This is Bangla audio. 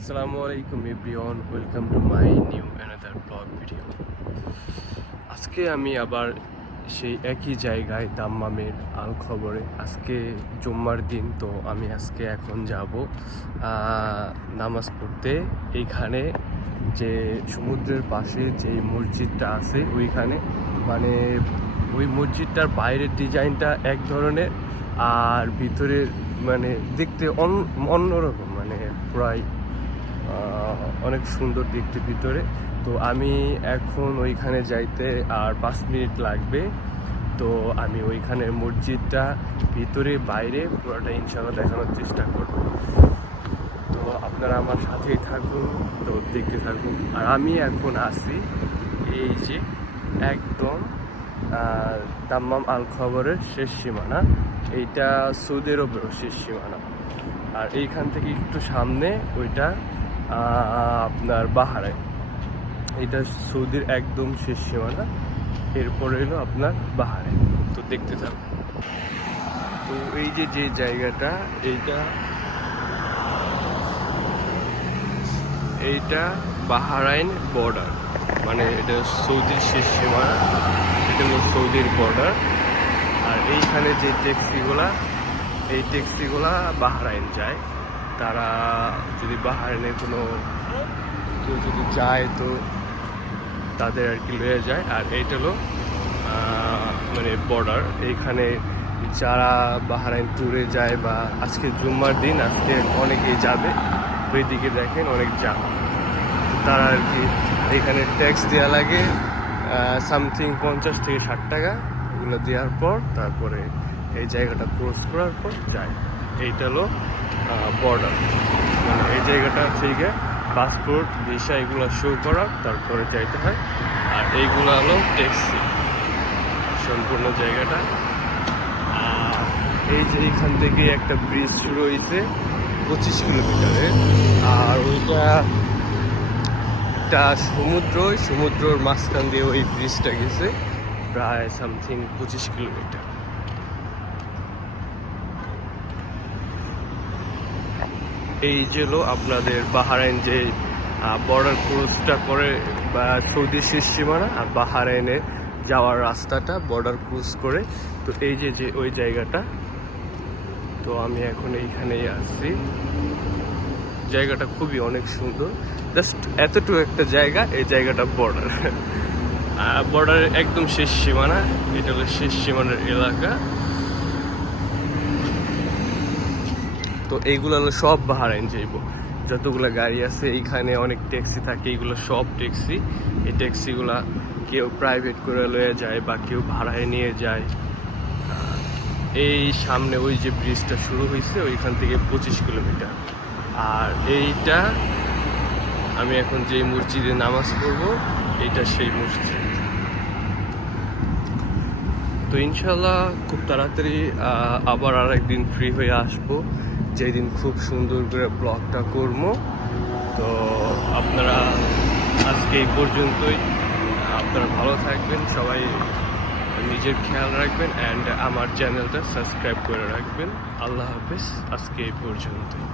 আসসালামু আলাইকুম everyone, welcome to my new another blog video. আজকে আমি আবার সেই একই জায়গায় দাম্মামের আল খবরে। আজকে জুম্মার দিন, তো আমি আজকে এখন যাব নামাজ পড়তে। এইখানে যে সমুদ্রের পাশে যে মসজিদটা আছে ওইখানে, মানে ওই মসজিদটার বাইরের ডিজাইনটা এক ধরনের আর ভিতরের মানে দেখতে অন্যরকম, মানে প্রায় অনেক সুন্দর দেখতে ভিতরে। তো আমি এখন ওইখানে যাইতে আর 5 মিনিট লাগবে। তো আমি ওইখানে মসজিদটা ভিতরে বাইরে পুরোটা ইনশাআল্লাহ দেখানোর চেষ্টা করব। তো আপনারা আমার সাথেই থাকুন, তো দেখতে থাকুন। আর আমি এখন আছি এই যে একদম দাম্মাম আল খবরের শেষ সীমানা। এইটা সৌদি আরবেরও শেষ সীমানা। আর এইখান থেকে একটু সামনে ওইটা আপনার বাহারাইন। এটা সৌদির একদম শেষ সীমানা, এরপরে হলো আপনার বাহারাইন। তো দেখতে থাকুন। তো এই যে জায়গাটা, এইটা বাহারাইন বর্ডার, মানে এটা সৌদির শেষ সীমানা, এটা হলো সৌদির বর্ডার। আর এইখানে যে ট্যাক্সিগুলা বাহারাইন যায়। তারা যদি বাহারাইনে কোনো কেউ যদি যায় তো তাদের আর কি লয়ে যায়। আর এইটা হলো মানে বর্ডার। এইখানে যারা বাহারাইন ট্যুরে যায় বা আজকে জুম্মার দিন, আজকে অনেকেই যাবে, ওইদিকে দেখেন অনেক যান। তারা আর কি এখানে ট্যাক্স দেওয়া লাগে সামথিং 50 থেকে 60 টাকা। এগুলো দেওয়ার পর তারপরে এই জায়গাটা ক্রস করার পর যায়। এইটা হলো বর্ডার, মানে এই জায়গাটা থেকে পাসপোর্ট ভিসা এগুলো শো করা, তারপরে যাইতে হয়। আর এইগুলো হলো ট্যাক্সি সম্পূর্ণ জায়গাটা। এই যে এইখান থেকে একটা ব্রিজ শুরু হয়েছে 25 কিলোমিটারের। আর ওইটা একটা সমুদ্রর মাঝখান দিয়ে ওই ব্রিজটা গেছে প্রায় সামথিং 25 কিলোমিটার। এই যে হলো আপনাদের বাহারাইন যে বর্ডার ক্রসটা করে বা সৌদি শেষ সীমানা, আর বাহারাইনে যাওয়ার রাস্তাটা বর্ডার ক্রস করে। তো এই যে ওই জায়গাটা, তো আমি এখন এইখানেই আসছি। জায়গাটা খুবই অনেক সুন্দর, জাস্ট এতটুকু একটা জায়গা। এই জায়গাটা বর্ডারের একদম শেষ সীমানা। এটা হলো শেষ সীমানার এলাকা। তো এইগুলো হলো সব বাহারাইন যাইব, যতগুলো গাড়ি আছে। এইখানে অনেক ট্যাক্সি থাকে, এইগুলো সব ট্যাক্সি। এই ট্যাক্সিগুলা কেউ প্রাইভেট করে লয়ে যায় বা কেউ ভাড়ায় নিয়ে যায়। এই সামনে ওই যে ব্রিজটা শুরু হয়েছে ওইখান থেকে 25 কিলোমিটার। আর এইটা আমি এখন যে মসজিদে নামাজ পড়বো, এইটা সেই মসজিদ। তো ইনশাল্লাহ খুব তাড়াতাড়ি আবার আরেকদিন ফ্রি হয়ে আসবো, যেদিন খুব সুন্দর করে ব্লগটা করবো। তো আপনারা আজকে এই পর্যন্তই। আপনারা ভালো থাকবেন, সবাই নিজের খেয়াল রাখবেন, অ্যান্ড আমার চ্যানেলটা সাবস্ক্রাইব করে রাখবেন। আল্লাহ হাফেজ, আজকে এই পর্যন্তই।